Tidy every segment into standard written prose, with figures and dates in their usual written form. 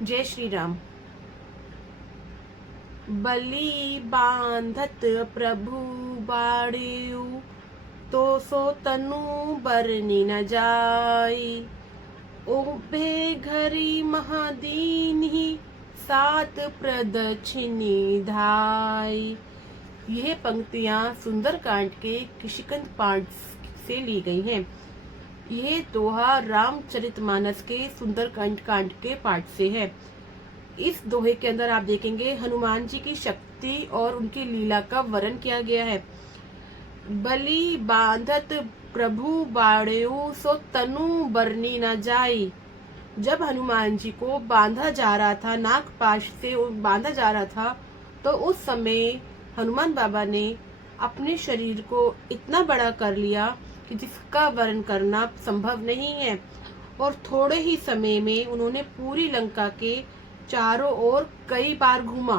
जय श्री राम। बलि बांधत प्रभु बाड़ियु, तो सो तनु बरनी न जाई। उभे घरी महादीनी, सात प्रदक्षिणी धाई। यह पंक्तियां सुंदरकांड के किशिकंद पाठ से ली गई हैं। यह दोहा रामचरितमानस के सुंदरकांड के पाठ से है। इस दोहे के अंदर आप देखेंगे हनुमान जी की शक्ति और उनकी लीला का वर्णन किया गया है। बलि बांधत प्रभु बाड़ेऊ, सो तनु बरनी न जाई। जब हनुमान जी को बांधा जा रहा था, नागपाश से बांधा जा रहा था, तो उस समय हनुमान बाबा ने अपने शरीर को इतना बड़ा कर लिया कि जिसका वर्णन करना संभव नहीं है। और थोड़े ही समय में उन्होंने पूरी लंका के चारों ओर कई बार घूमा।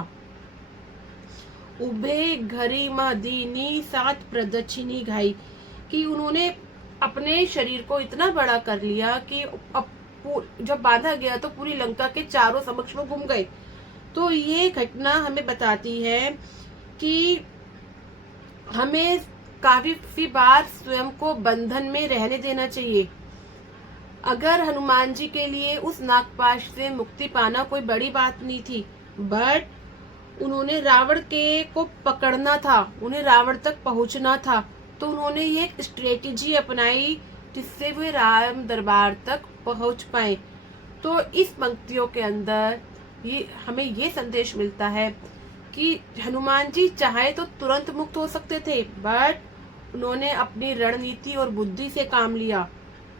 उभे घरी मदीनी, सात प्रदक्षिणी घाई, कि उन्होंने अपने शरीर को इतना बड़ा कर लिया कि जब बांधा गया तो पूरी लंका के चारों समक्ष वो घूम गए। तो ये घटना हमें बताती है कि हमें काफी बार स्वयं को बंधन में रहने देना चाहिए। अगर हनुमान जी के लिए उस नागपाश से मुक्ति पाना कोई बड़ी बात नहीं थी, बट उन्होंने रावण के को पकड़ना था, उन्हें रावण तक पहुंचना था, तो उन्होंने ये एक स्ट्रेटेजी अपनाई जिससे वे राम दरबार तक पहुंच पाए। तो इस पंक्तियों के अंदर हमें ये संदेश मिलता है कि हनुमान जी चाहे तो तुरंत मुक्त हो सकते थे, बट उन्होंने अपनी रणनीति और बुद्धि से काम लिया।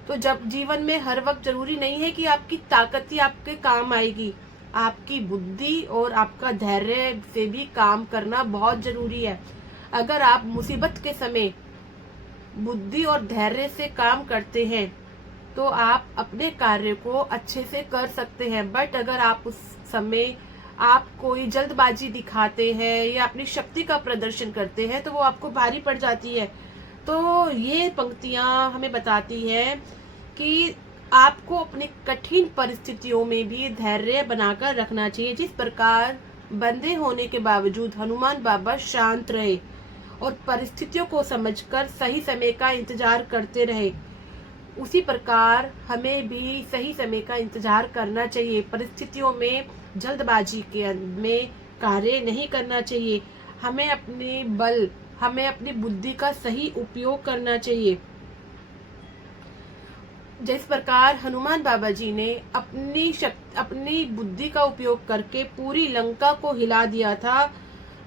तो जब जीवन में हर वक्त जरूरी नहीं है कि आपकी ताकत ही आपके काम आएगी, आपकी बुद्धि और आपका धैर्य से भी काम करना बहुत जरूरी है। अगर आप मुसीबत के समय बुद्धि और धैर्य से काम करते हैं तो आप अपने कार्य को अच्छे से कर सकते हैं। बट अगर आप उस समय आप कोई जल्दबाजी दिखाते हैं या अपनी शक्ति का प्रदर्शन करते हैं तो वो आपको भारी पड़ जाती है। तो ये पंक्तियां हमें बताती है कि आपको अपनी कठिन परिस्थितियों में भी धैर्य बनाकर रखना चाहिए। जिस प्रकार बंधे होने के बावजूद हनुमान बाबा शांत रहे और परिस्थितियों को समझकर सही समय का इंतजार करते रहे, उसी प्रकार हमें भी सही समय का इंतजार करना चाहिए। परिस्थितियों में जल्दबाजी में कार्य नहीं करना चाहिए। हमें अपनी बुद्धि का सही उपयोग करना चाहिए। जिस प्रकार हनुमान बाबा जी ने अपनी बुद्धि का उपयोग करके पूरी लंका को हिला दिया था,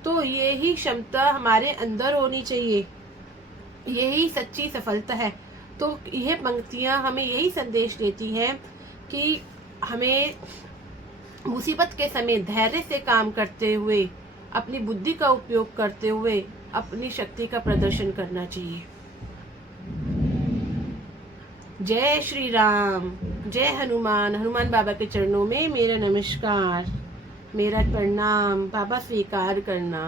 तो यही क्षमता हमारे अंदर होनी चाहिए। यही सच्ची सफलता है। तो यह पंक्तियां हमें यही संदेश देती हैं कि हमें मुसीबत के समय धैर्य से काम करते हुए, अपनी बुद्धि का उपयोग करते हुए अपनी शक्ति का प्रदर्शन करना चाहिए। जय श्री राम। जय हनुमान। हनुमान बाबा के चरणों में मेरा नमस्कार, मेरा प्रणाम। बाबा स्वीकार करना।